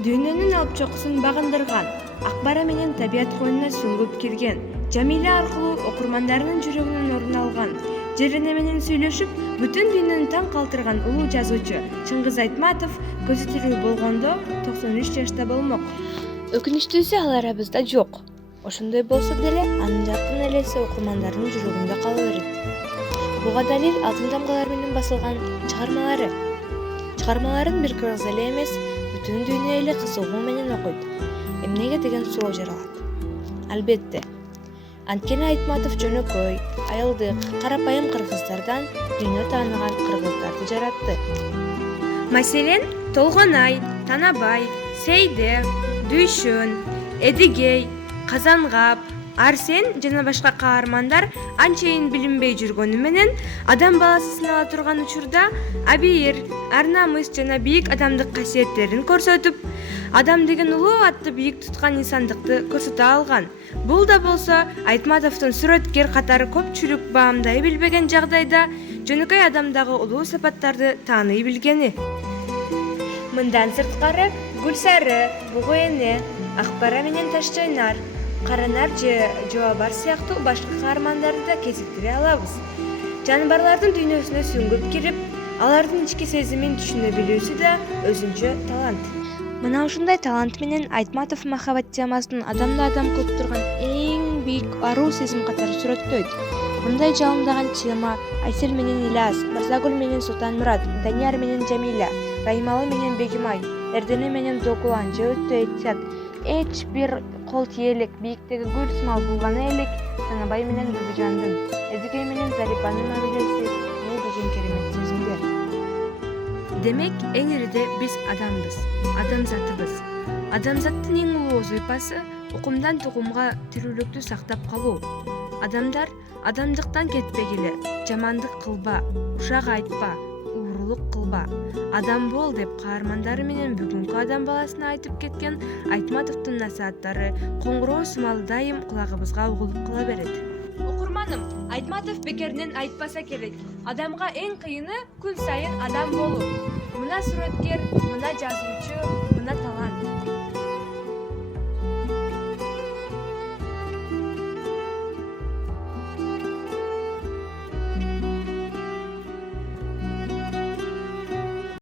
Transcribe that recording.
Дүйнөнүн алып чокусун багындырган, акбара менен табият коюнуна сүңгүп кирген, Жамиля аркылуу окурмандарынын жүрөгүнөн орун алган, Жерене менен сүйлөшүп, бүтүн дүйнөнү таң калтырган улуу жазуучу Чыңгыз Айтматов көзү тирүү болгондо 93 жашта болмок. Өкүнүчтүүсү ал арабызда жок. Ошондой болсо деле анын жаркын элеси окурмандардын жүрөгүндө кала берет. Буга далил алтын тамгалар менен басылган чыгармалары. Чыгармаларын бир кыргыз эле эмес, бүтүн дүйнө эле кызыгуу менен окуйт. Эмнеге деген суроо жаралат. Албетте. Анткени Айтматов жөнөкөй, айылдык, карапайым кыргыздардан дүйнө тааныган кыргыздарды жаратты. Маселен, Толгонай, Танабай, Сейде, Дүйшөн, Эдигей, Казангап, Арсен жана башка каармандар анчейин билинбей жүргөнү менен адам баласы сынала турган учурда абийир, ар-намыс жана бийик адамдык касиеттерин көрсөтүп, адам деген улуу атты бийик туткан инсандыкты көрсөтө алган. Бул да болсо Айтматовдун сүрөткер катары көпчүлүк баамдай билбеген жагдайда жөнөкөй адамдагы улуу сапаттарды тааный билгени. Мындан сырткары Гүлсары, Бугу эне, Акбара менен Ташчайнар, Каранар же Жоабар сыяктуу башка каармандарды да кезиктире алабыз. Жаныбарлардын дүйнөсүнө сүңгүп кирип, алардын ички сезимин түшүнө билүүсү да өзүнчө талант. Мына ушундай талант менен Айтматов махаббат темасын адамды адам кылып турган эң бийик аруу сезим катары сүрөттөйт. Мындай жалындаган тема Айсел менен Ильяс, Мырзагүл менен Султанмурат, Данияр менен Жамиля, Раймалы менен Бегимай, Эрдене менен Догулан же өтө этият, эч бир кол тиелек бийиктеги гүл сымал булганы элек Танабай менен Бүбүжандын, Эдигей менен Зарипанын мамилеси не деген керемет сезимдер. Демек, эң ириде биз адамбыз, адамзатыбыз. Адамзаттын эң улуу зыйпасы укумдан тугумга тирүүлүктү сактап калуу. Адамдар адамдыктан кетпегиле, жамандык кылба, ушак айтпа, уурулук кылба, адам бол деп каармандары менен бүгүнкү адам баласына айтып кеткен Айтматовдун насааттары коңгуроо сымал дайым кулагыбызга угулуп кала берет. Окурманым, Айтматов бекеринен айтпаса керек. Адамга эң кыйыны күн сайын адам болуу. Мына сүрөткер, мына жазуучу, мына талант.